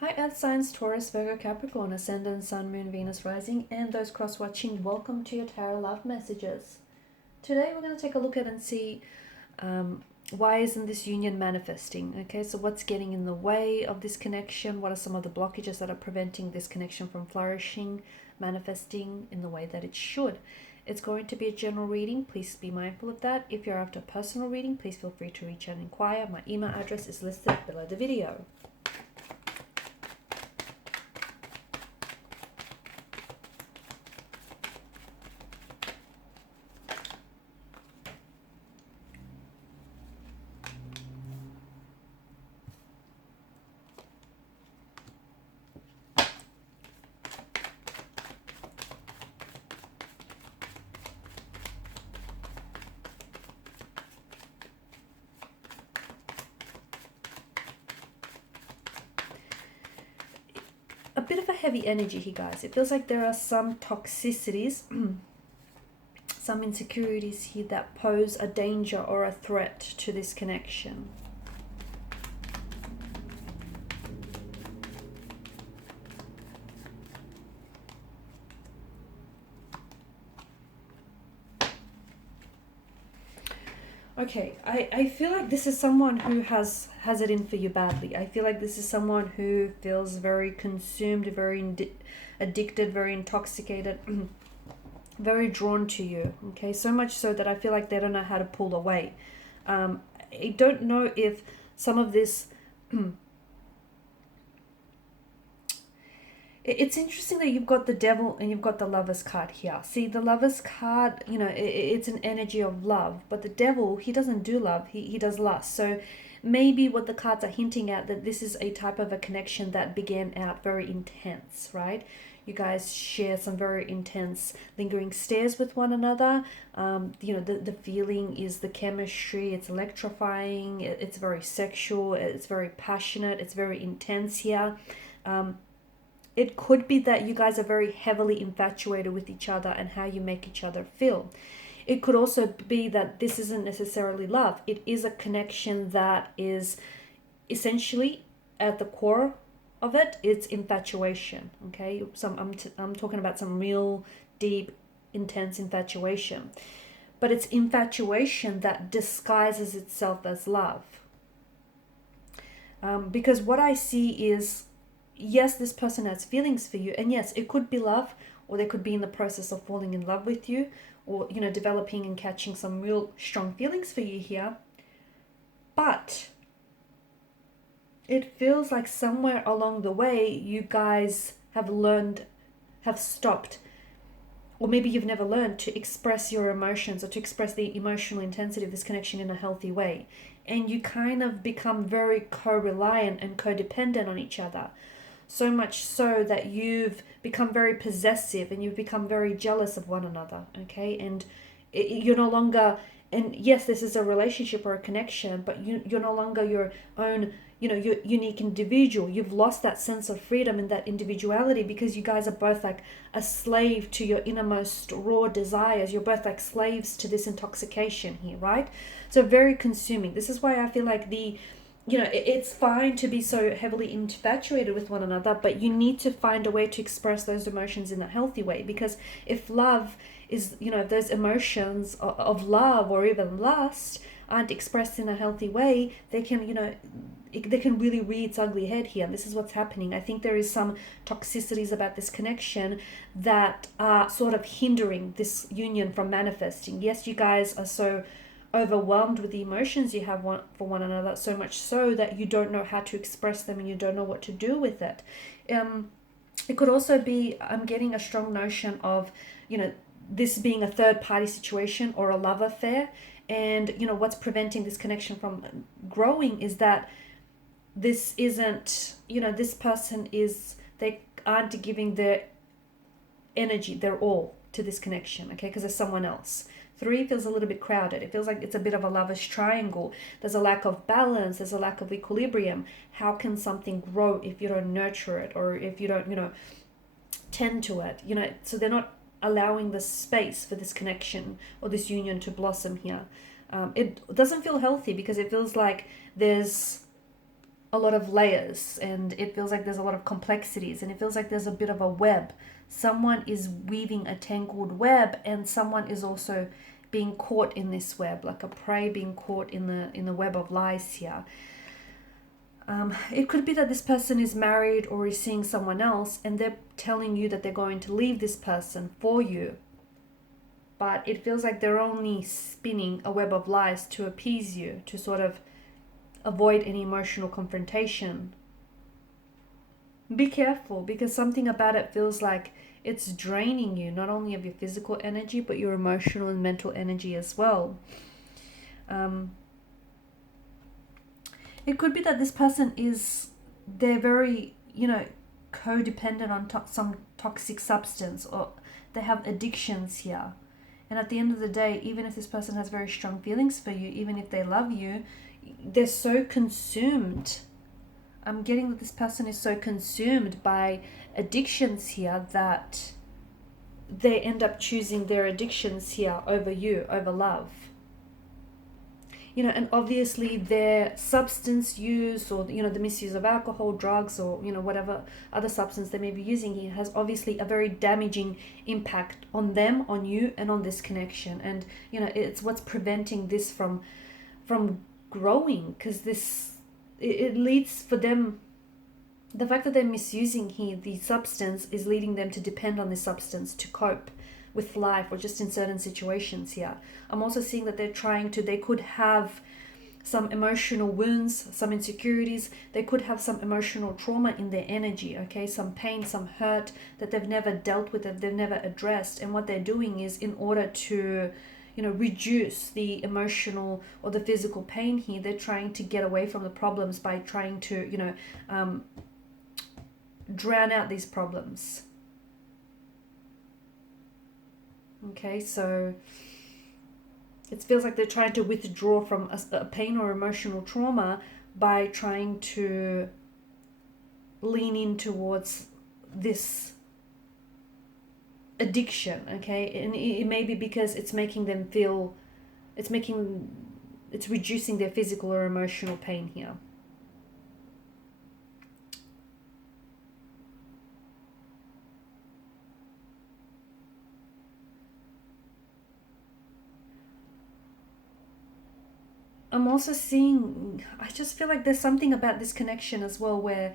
Hi Earth signs, Taurus, Virgo, Capricorn, Ascendant, Sun, Moon, Venus, Rising, and those cross-watching, welcome to your Tarot Love Messages. Today we're going to take a look at and see why isn't this union manifesting? Okay, so what's getting in the way of this connection? What are some of the blockages that are preventing this connection from flourishing, manifesting in the way that it should? It's going to be a general reading. Please be mindful of that. If you're after a personal reading, please feel free to reach out and inquire. My email address is listed below the video. A bit of a heavy energy here, guys. It feels like there are some toxicities, some insecurities here that pose a danger or a threat to this connection. Okay, I feel like this is someone who has it in for you badly. I feel like this is someone who feels very consumed, very addicted, very intoxicated, very drawn to you. Okay, so much so that I feel like they don't know how to pull away. I don't know if some of this... It's interesting that you've got the devil and you've got the lover's card here. See, the lover's card, you know, it's an energy of love. But the devil, he doesn't do love. He does lust. So maybe what the cards are hinting at, that this is a type of a connection that began out very intense, right? You guys share some very intense lingering stares with one another. You know, the feeling is the chemistry. It's electrifying. It's very sexual. It's very passionate. It's very intense here. It could be that you guys are very heavily infatuated with each other and how you make each other feel. It could also be that this isn't necessarily love. It is a connection that is essentially at the core of it, it's infatuation. Okay, I'm talking about some real deep, intense infatuation. But it's infatuation that disguises itself as love. Because what I see is, yes, this person has feelings for you, and yes, it could be love, or they could be in the process of falling in love with you, or, you know, developing and catching some real strong feelings for you here. But it feels like somewhere along the way you guys have stopped, or maybe you've never learned to express your emotions or to express the emotional intensity of this connection in a healthy way, and you kind of become very co-reliant and codependent on each other. So much so that you've become very possessive and you've become very jealous of one another, okay? And you're no longer, and yes, this is a relationship or a connection, but you're no longer your own, you know, your unique individual. You've lost that sense of freedom and that individuality because you guys are both like a slave to your innermost raw desires. You're both like slaves to this intoxication here, right? So very consuming. This is why I feel like you know, it's fine to be so heavily infatuated with one another, but you need to find a way to express those emotions in a healthy way. Because if love is, you know, if those emotions of love or even lust aren't expressed in a healthy way, they can, you know, they can really rear its ugly head here. And this is what's happening. I think there is some toxicities about this connection that are sort of hindering this union from manifesting. Yes, you guys are so overwhelmed with the emotions you have for one another, so much so that you don't know how to express them and you don't know what to do with it. It could also be, I'm getting a strong notion of, you know, this being a third party situation or a love affair. And, you know, what's preventing this connection from growing is that this isn't, you know, this person they aren't giving their energy, their all to this connection, okay, because there's someone else. 3 feels a little bit crowded. It feels like it's a bit of a lover's triangle. There's a lack of balance. There's a lack of equilibrium. How can something grow if you don't nurture it, or if you don't, you know, tend to it? You know, so they're not allowing the space for this connection or this union to blossom here. It doesn't feel healthy because it feels like there's a lot of layers, and it feels like there's a lot of complexities, and it feels like there's a bit of a web. Someone is weaving a tangled web, and someone is also being caught in this web, like a prey being caught in the web of lies here. It could be that this person is married or is seeing someone else, and they're telling you that they're going to leave this person for you. But it feels like they're only spinning a web of lies to appease you, to sort of avoid any emotional confrontation. Be careful, because something about it feels like it's draining you, not only of your physical energy, but your emotional and mental energy as well. It could be that this person they're very, codependent on some toxic substance, or they have addictions here. And at the end of the day, even if this person has very strong feelings for you, even if they love you, they're so consumed. I'm getting that this person is so consumed by addictions here that they end up choosing their addictions here over you, over love. And obviously their substance use, or the misuse of alcohol, drugs, or whatever other substance they may be using here, has obviously a very damaging impact on them, on you, and on this connection. And it's what's preventing this from growing, because it leads for them, the fact that they're misusing here the substance is leading them to depend on this substance to cope with life, or just in certain situations here. I'm also seeing that they could have some emotional wounds, some insecurities. They could have some emotional trauma in their energy, okay? Some pain, some hurt that they've never dealt with, that they've never addressed. And what they're doing is, in order to reduce the emotional or the physical pain here, they're trying to get away from the problems by trying to drown out these problems. Okay, so it feels like they're trying to withdraw from a pain or emotional trauma by trying to lean in towards this addiction, okay? And it may be because it's making them feel, it's reducing their physical or emotional pain here. I'm also seeing, I just feel like there's something about this connection as well where,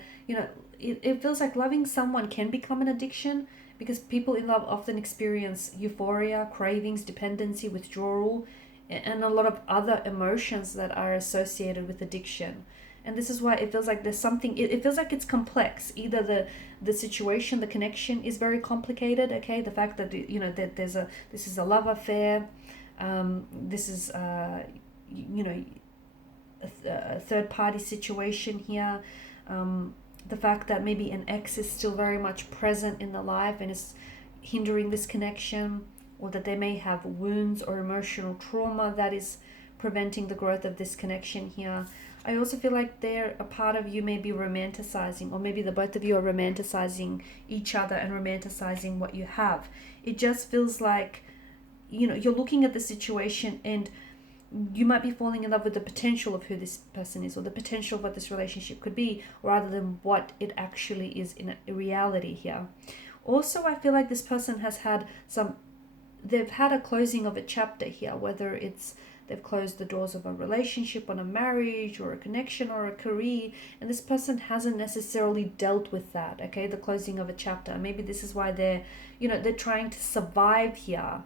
it feels like loving someone can become an addiction, because people in love often experience euphoria, cravings, dependency, withdrawal, and a lot of other emotions that are associated with addiction. And this is why it feels like there's something, it feels like it's complex. Either the situation, the connection is very complicated, okay? The fact that, that this is a love affair, this is, a third party situation here, the fact that maybe an ex is still very much present in the life and is hindering this connection, or that they may have wounds or emotional trauma that is preventing the growth of this connection here. I also feel like a part of you may be romanticizing, or maybe the both of you are romanticizing each other and romanticizing what you have. It just feels like, you're looking at the situation, and you might be falling in love with the potential of who this person is, or the potential of what this relationship could be, rather than what it actually is in reality here. Also, I feel like this person has had they've had a closing of a chapter here, whether it's they've closed the doors of a relationship, on a marriage, or a connection, or a career, and this person hasn't necessarily dealt with that, okay, the closing of a chapter. Maybe this is why they're trying to survive here.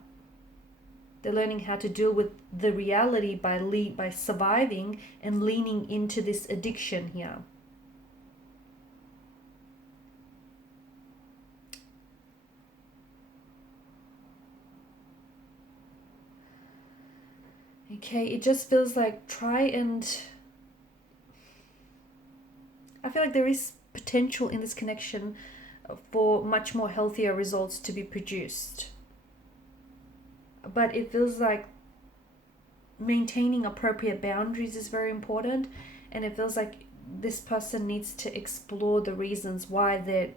They're learning how to deal with the reality by surviving and leaning into this addiction here. Okay, it just feels like I feel like there is potential in this connection for much more healthier results to be produced. But it feels like maintaining appropriate boundaries is very important, and it feels like this person needs to explore the reasons why they're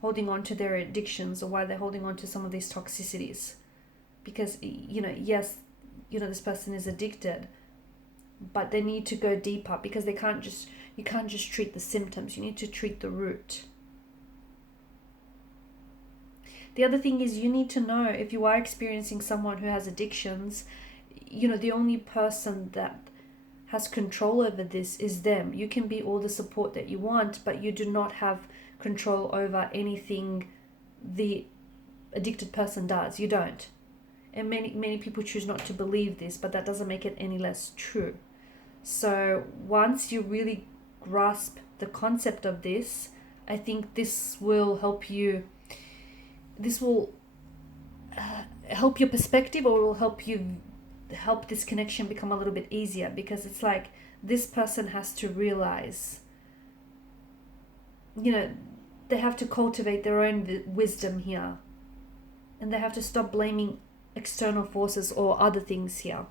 holding on to their addictions, or why they're holding on to some of these toxicities. Because yes, this person is addicted, but they need to go deeper, because you can't just treat the symptoms. You need to treat the root. The other thing is, you need to know, if you are experiencing someone who has addictions, the only person that has control over this is them. You can be all the support that you want, but you do not have control over anything the addicted person does. You don't. And many people choose not to believe this, but that doesn't make it any less true. So once you really grasp the concept of this, I think this will help you. This will help your perspective, or will help this connection become a little bit easier, because it's like this person has to realize, they have to cultivate their own wisdom here, and they have to stop blaming external forces or other things here.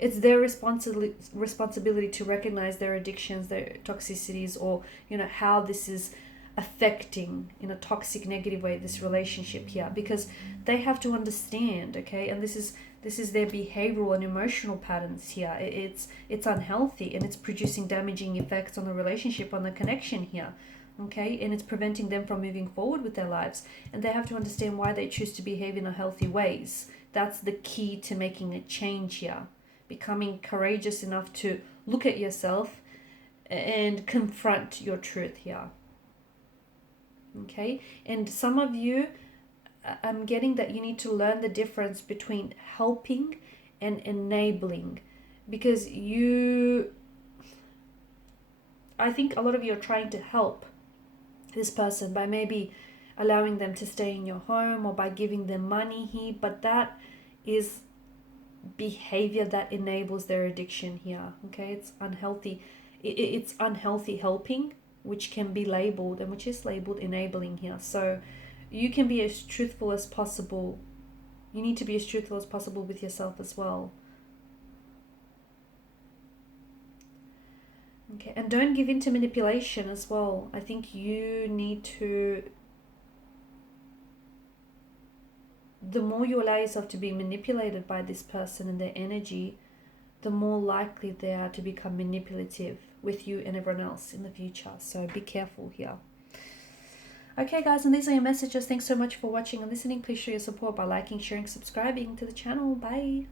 It's their responsibility to recognize their addictions, their toxicities, or how this is affecting in a toxic, negative way this relationship here, because they have to understand, okay? And this is their behavioral and emotional patterns here. It's unhealthy, and it's producing damaging effects on the relationship, on the connection here, okay? And it's preventing them from moving forward with their lives, and they have to understand why they choose to behave in unhealthy ways. That's the key to making a change here. Becoming courageous enough to look at yourself and confront your truth here. Okay? And some of you, I'm getting that you need to learn the difference between helping and enabling, because I think a lot of you are trying to help this person by maybe allowing them to stay in your home, or by giving them money here, but that is behavior that enables their addiction here. Okay, it's unhealthy. It's unhealthy helping, which can be labeled, and which is labeled enabling here. So you can be as truthful as possible. You need to be as truthful as possible with yourself as well. Okay, and don't give in to manipulation as well. I think you need to, the more you allow yourself to be manipulated by this person and their energy, the more likely they are to become manipulative with you and everyone else in the future. So be careful here. Okay guys, and these are your messages. Thanks so much for watching and listening. Please show your support by liking, sharing, subscribing to the channel. Bye.